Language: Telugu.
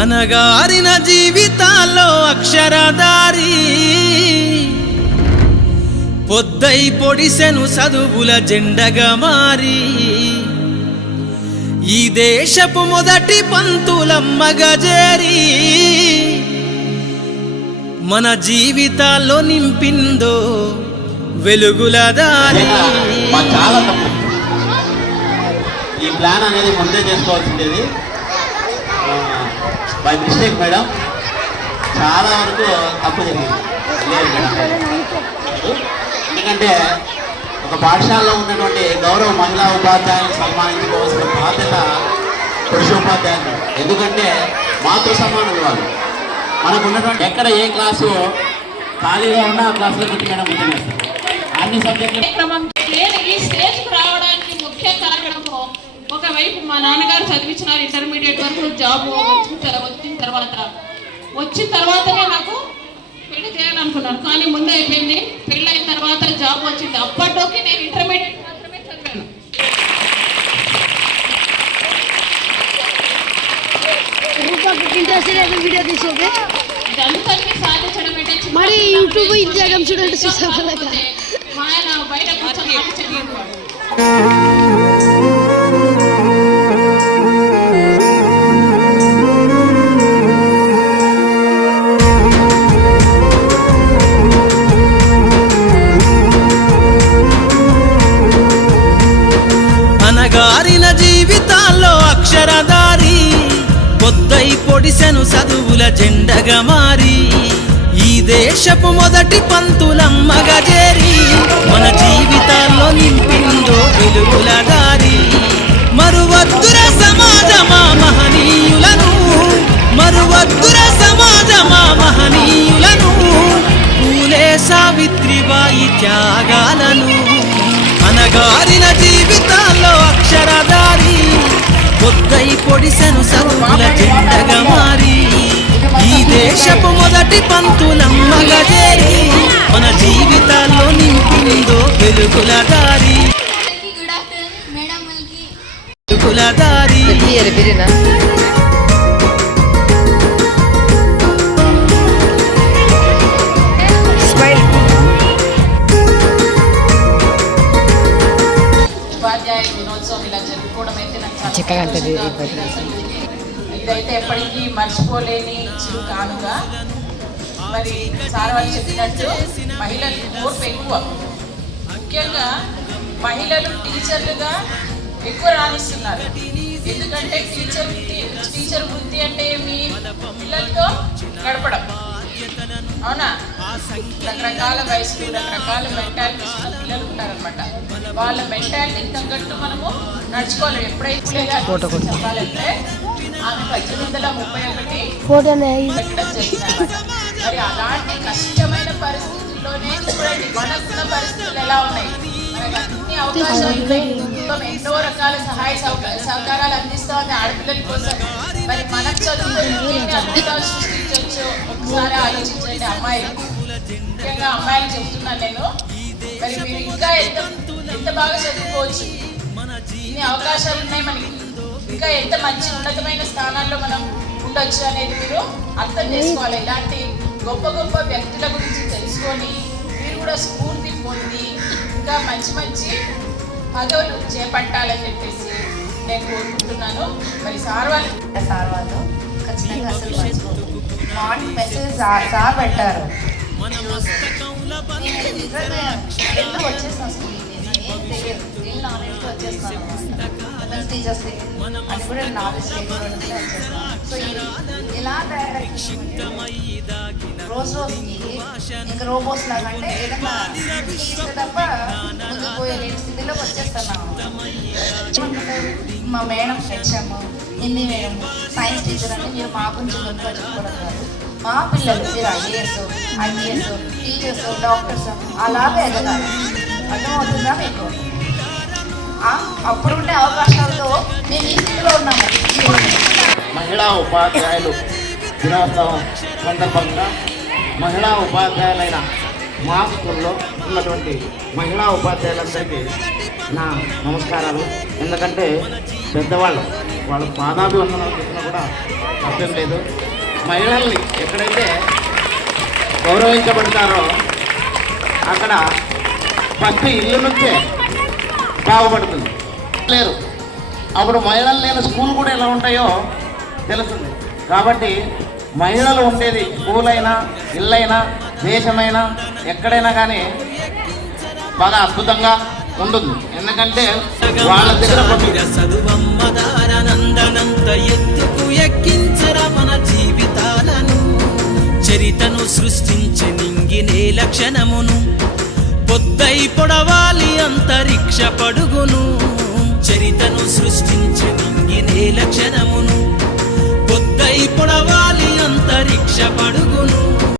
అనగారిన జీవితాల్లో అక్షరదారి పొద్దై పొడిసెను చదువుల జెండగా మారి ఈ దేశపు మొదటి పంతులమ్మగా చేరి మన జీవితాల్లో నింపిందో వెలుగుల దారి. ఈ ప్లాన్ అనేది ముందే చేసుకోవాల్సిందేది బై మిస్టేక్ మేడం, చాలా వరకు తప్పు జరిగింది. ఎందుకంటే ఒక పాఠశాలలో ఉన్నటువంటి గౌరవ మహిళా ఉపాధ్యాయులను సన్మానించుకోవాల్సిన బాధ్యత పురుష ఉపాధ్యాయులు. ఎందుకంటే మాతృ సమానులు వాళ్ళు. మనకు ఉన్నటువంటి ఎక్కడ ఏ క్లాసు ఖాళీగా ఉన్నా ఆ క్లాసులో పెట్టడం ముఖ్యం. అన్ని సబ్జెక్టులు ఈ స్టేజ్కి రావడానికి ముఖ్య కారణము ఒకవైపు మా నాన్నగారు చదివించినారు ఇంటర్మీడియట్ వరకు, జాబ్ వచ్చిన తర్వాతనే నాకు పెళ్లి చేయాలనుకున్నాను. కానీ ముందే అయిపోయింది. పెళ్ళి అయిన తర్వాత జాబ్ వచ్చింది. అప్పట్లోకి నేను ఇంటర్మీడియట్ మాత్రమే చదివాను. ఇదంతటినీ సాధించడం అంటే మరి యూట్యూబ్ ఇన్స్టాగ్రామ్ చూడండి మా ఆయన బయట కూర్చొని చదివేవాడు. అనగారిన జీవితాల్లో అక్షరదారి పొద్దై పొడిసెను చదువుల జెండగా మారి ఈ దేశపు మొదటి పంతులమ్మగా చేరి మన జీవితాల్లో నింపిందో వెలుగుల దారి. మరువద్దుర సమాజమా మహనీయులను, మరువద్దుర సమాజమా మహనీయులను, పూలే సావిత్రిబాయి త్యాగాలను. అనగారిన జీవితాల్లో అక్షరదారి పొద్దై పొడిసెను చదువుల జెండగా మారి ఈ దేశపు మొదటి పంతులమ్మగా చేరి మన జీవితాల్లో నింపిందో వెలుగుల దారి. వెలుగుల దారి. ఉపాధ్యాయ దినోత్సవం ఇలా జరుపుకోవడం అయితే నాకు చాలా ఇదైతే ఎప్పటికీ మర్చిపోలేని చిరు కానుక. మరి సార్ వాళ్ళు చెప్పినట్టు మహిళలకు ఓర్పు ఎక్కువ, ముఖ్యంగా మహిళలు టీచర్లుగా ఎక్కువ రాణిస్తున్నారు. ఎందుకంటే టీచర్ వృత్తి అంటే మీ పిల్లలతో గడపడం, అవునా? రకరకాల వయసులు, రకరకాల మెంటాలిటీస్ పిల్లలు ఉంటారనమాట. వాళ్ళ మెంటాలిటీకి తగ్గట్టు మనము నడుచుకోవాలి. ఎప్పుడైతే చెప్పాలంటే ఆమె 1831 పెట్టడం జరిగిందనమాట. మరి అలాంటి కష్టమైన పరిస్థితుల్లోనే చూడండి మనకున్న పరిస్థితులు ఎలా ఉన్నాయి. మనకు అన్ని అవకాశాలు ఉన్నాయి. కుటుంబం ఎన్నో రకాల సహాయ సహకారాలు అందిస్తోంది ఆడపిల్లల కోసం. మరి మనకు చదువుకుని అద్భుతాలు సృష్టించవచ్చు. ఒకసారి ఆలోచించండి అమ్మాయిలు, ముఖ్యంగా అమ్మాయిలు చెప్తున్నాను నేను. మరి మీరు ఇంకా ఎంత బాగా చదువుకోవచ్చు, ఇన్ని అవకాశాలు ఉన్నాయి మనకి, ఇంకా ఎంత మంచి ఉన్నతమైన స్థానాల్లో మనం ఉండొచ్చు అనేది మీరు అర్థం చేసుకోవాలి. ఇలాంటి గొప్ప గొప్ప వ్యక్తుల గురించి తెలుసుకొని మీరు కూడా స్ఫూర్తి పొంది ఇంకా మంచి మంచి పదవులు చేపట్టాలని చెప్పేసి నేను కోరుకుంటున్నాను. మరి సార్ వాళ్ళు ఖచ్చితంగా అసలు మార్నింగ్ మెసేజ్ సార్ పెట్టారు. ఎందుకు వచ్చేస్తాను స్కూల్ ఏం తెలియదు, ఏం నాలెడ్జ్కి వచ్చేస్తాను టీచర్స్ అది కూడా నాలెడ్జ్ లేకుండా వచ్చేస్తాను. సో ఎలా తయారైంది రోజు రోజుకి ఇంకా రోబోస్ లాగా, అంటే ఏదైనా ఇస్తే తప్ప ముందుకు పోయే స్థితిలోకి వచ్చేస్తున్నాము. మా madam HM, Hindi madam, science teacher అంటే మీరు మా గురించి గొప్పగా చెప్పుకోవడం కాదు, మా పిల్లలు మీరు ఐఏఎస్, టీచర్స్, డాక్టర్స్ అలాగే ఎదగాలి. అర్థమవుతుందా మీకు? అప్పుడుండే అవకాశాలతో మేము ఈ స్థితిలో ఉన్నాము. మహిళా ఉపాధ్యాయులు దినోత్సవం సందర్భంగా మహిళా ఉపాధ్యాయులైన మా స్కూల్లో ఉన్నటువంటి మహిళా ఉపాధ్యాయులందరికీ నా నమస్కారాలు. ఎందుకంటే పెద్దవాళ్ళు వాళ్ళ పాదాభివందనాలు చెప్పినా కూడా అర్థం లేదు. మహిళల్ని ఎక్కడైతే గౌరవించబడతారో అక్కడ ఫస్ట్ ఇల్లు నుంచే బాగుపడుతుంది. లేరు అప్పుడు మహిళలు లేని స్కూల్ కూడా ఎలా ఉంటాయో తెలుస్తుంది. కాబట్టి మహిళలు ఉండేది స్కూల్ అయినా ఇల్లైనా దేశమైనా ఎక్కడైనా కానీ బాగా అద్భుతంగా ఉంటుంది. ఎందుకంటే వాళ్ళ దగ్గర చదువమ్మదారనందనంత ఎత్తుకు ఎక్కించర మన జీవితాలను, చరితను సృష్టించి నింగినే లక్షణమును, పొద్దై పొడవాలి అంతరిక్ష పడుగును. చరితను సృష్టించి నింగినే లక్షణమును, పొద్దై పొడవాలి అంతరిక్ష పడుగును.